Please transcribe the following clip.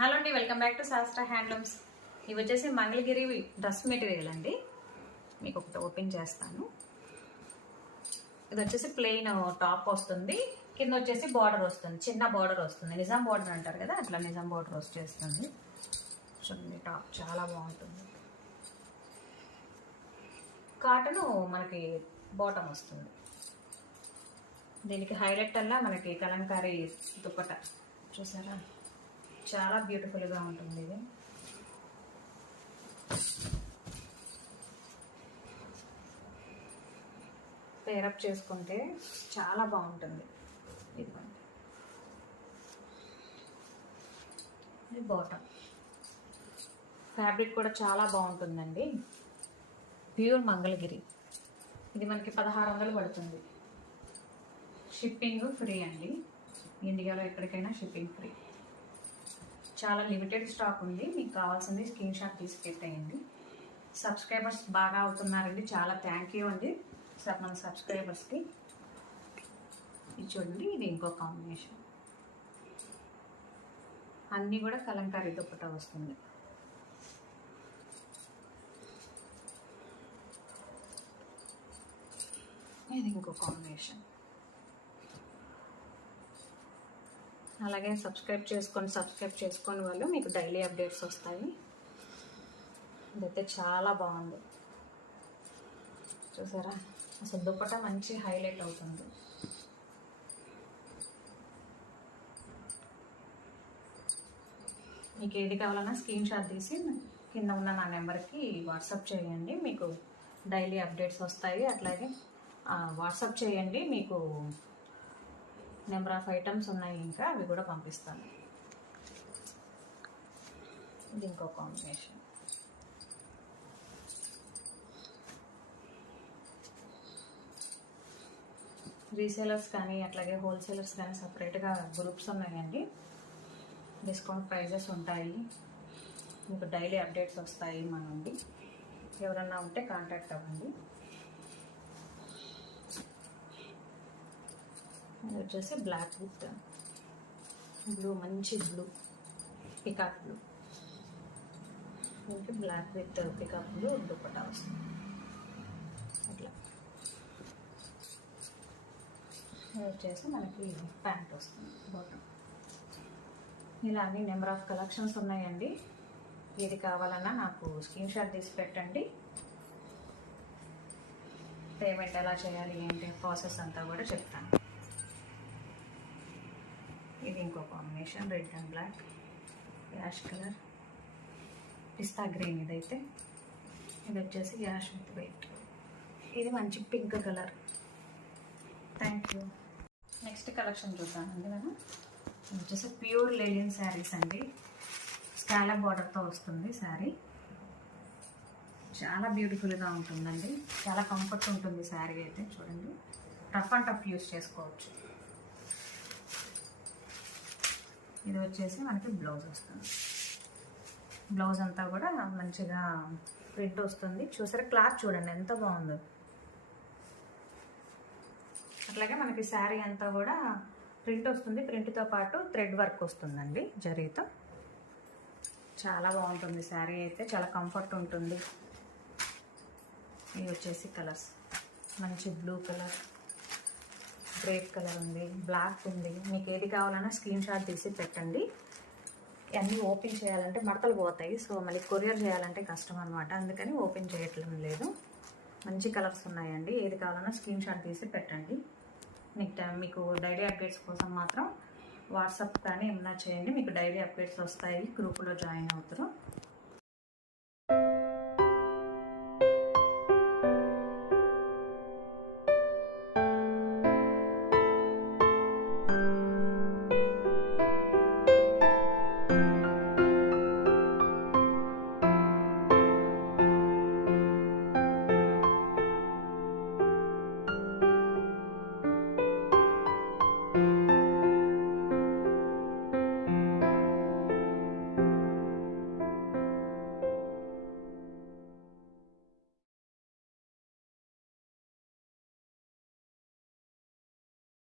Hello అండి, welcome back to శాస్త్ర handlooms. ఇవి వచ్చేసి మంగళగిరి డ్రెస్ మెటీరియల్ అండి. మీకు ఒకటి ఓపెన్ చేస్తాను. ఇది వచ్చేసి ప్లెయిన్ టాప్ వస్తుంది, కింద వచ్చేసి బార్డర్ వస్తుంది, చిన్న బార్డర్ వస్తుంది. నిజాం బార్డర్ అంటారు కదా, అట్లా నిజాం బార్డర్ వచ్చేస్తుంది. చూడండి, టాప్ చాలా బాగుంటుంది. కాటన్ మనకి బాటమ్ వస్తుంది. దీనికి హైలైట్ అలా మనకి కలంకారీ దుప్పట చూసారా, చాలా బ్యూటిఫుల్గా ఉంటుంది. ఇది పేరప్ చేసుకుంటే చాలా బాగుంటుంది. ఇదిగోండి, ఇది బాటమ్. ఫ్యాబ్రిక్ కూడా చాలా బాగుంటుందండి. ప్యూర్ మంగళగిరి. ఇది మనకి 1600 పడుతుంది. షిప్పింగ్ ఫ్రీ అండి, ఇండియాలో ఎక్కడికైనా షిప్పింగ్ ఫ్రీ. చాలా లిమిటెడ్ స్టాక్ ఉంది, మీకు కావాల్సింది స్క్రీన్ షాట్ తీసి పెట్టేయండి. సబ్స్క్రైబర్స్ బాగా అవుతున్నారండి, చాలా థ్యాంక్ యూ అండి మన సబ్స్క్రైబర్స్కి. ఇది చూడండి, ఇది ఇంకో కాంబినేషన్. అన్నీ కూడా కలంకారీ దుప్పట వస్తుంది. ఇది ఇంకో కాంబినేషన్. అలాగే సబ్స్క్రైబ్ చేసుకొని వాళ్ళు మీకు డైలీ అప్డేట్స్ వస్తాయి. ఇదైతే చాలా బాగుంది చూసారా, అసలు దుప్పట మంచి హైలైట్ అవుతుంది. మీకు ఏది కావాలన్నా స్క్రీన్ షాట్ తీసి కింద ఉన్న నా నెంబర్కి వాట్సాప్ చేయండి, మీకు డైలీ అప్డేట్స్ వస్తాయి. అట్లాగే వాట్సాప్ చేయండి, మీకు నెంబర్ ఆఫ్ ఐటమ్స్ ఉన్నాయి, ఇంకా అవి కూడా పంపిస్తాను. ఇది ఇంకో కాంబినేషన్. రీసేలర్స్ కానీ అట్లాగే హోల్సేలర్స్ కానీ సపరేట్గా గ్రూప్స్ ఉన్నాయండి. డిస్కౌంట్ ప్రైజెస్ ఉంటాయి, మీకు డైలీ అప్డేట్స్ వస్తాయి మా నుండి. ఎవరన్నా ఉంటే కాంటాక్ట్ అవ్వండి. ఇది వచ్చేసి బ్లాక్ విత్ బ్లూ, మంచి బ్లూ, పికాక్ బ్లూ. దీనికి black with peacock blue dupatta వస్తుంది. అట్లా ఇది వచ్చేసి మనకి ప్యాంట్ వస్తుంది, బాటమ్. ఇలా అన్ని నెంబర్ ఆఫ్ కలెక్షన్స్ ఉన్నాయండి. ఏది కావాలన్నా నాకు స్క్రీన్ షాట్ తీసి పెట్టండి. పేమెంట్ ఎలా చేయాలి ఏంటి ప్రాసెస్ అంతా కూడా చెప్తాను. ఇది ఇంకో combination, red and black, ash colour, pista green. ఇదైతే ఇది వచ్చేసి యాష్ విత్ వైట్. ఇది మంచి pink colour. Thank you. Next collection చూద్దామండి మనం. ఇది వచ్చేసి ప్యూర్ లెనిన్ శారీస్ అండి. స్కాలప్ బార్డర్తో వస్తుంది శారీ. చాలా బ్యూటిఫుల్గా ఉంటుందండి, చాలా కంఫర్ట్ ఉంటుంది శారీ అయితే. చూడండి, రఫ్ అండ్ టఫ్ యూస్ చేసుకోవచ్చు. ఇది వచ్చేసి మనకి బ్లౌజ్ వస్తుంది. బ్లౌజ్ అంతా కూడా మంచిగా ప్రింట్ వస్తుంది. చూసారా, క్లాత్ చూడండి ఎంత బాగుందో. అట్లాగే మనకి శారీ అంతా కూడా ప్రింట్ వస్తుంది, ప్రింట్తో పాటు థ్రెడ్ వర్క్ వస్తుందండి జరీతో. చాలా బాగుంటుంది శారీ అయితే, చాలా కంఫర్ట్ ఉంటుంది. ఇవి వచ్చేసి కలర్స్, మంచి బ్లూ కలర్, గ్రేప్ కలర్ ఉంది, బ్లాక్ ఉంది. మీకు ఏది కావాలన్నా స్క్రీన్ షాట్ తీసి పెట్టండి. అన్నీ ఓపెన్ చేయాలంటే మడతలు పోతాయి, సో మళ్ళీ కొరియర్ చేయాలంటే కష్టం అనమాట, అందుకని ఓపెన్ చేయట్లేదు లేదు. మంచి కలర్స్ ఉన్నాయండి, ఏది కావాలన్నా స్క్రీన్ షాట్ తీసి పెట్టండి. మీకు డైలీ అప్డేట్స్ కోసం మాత్రం వాట్సాప్ కానీ ఏమన్నా చేయండి, మీకు డైలీ అప్డేట్స్ వస్తాయి, గ్రూపులో జాయిన్ అవుతారు.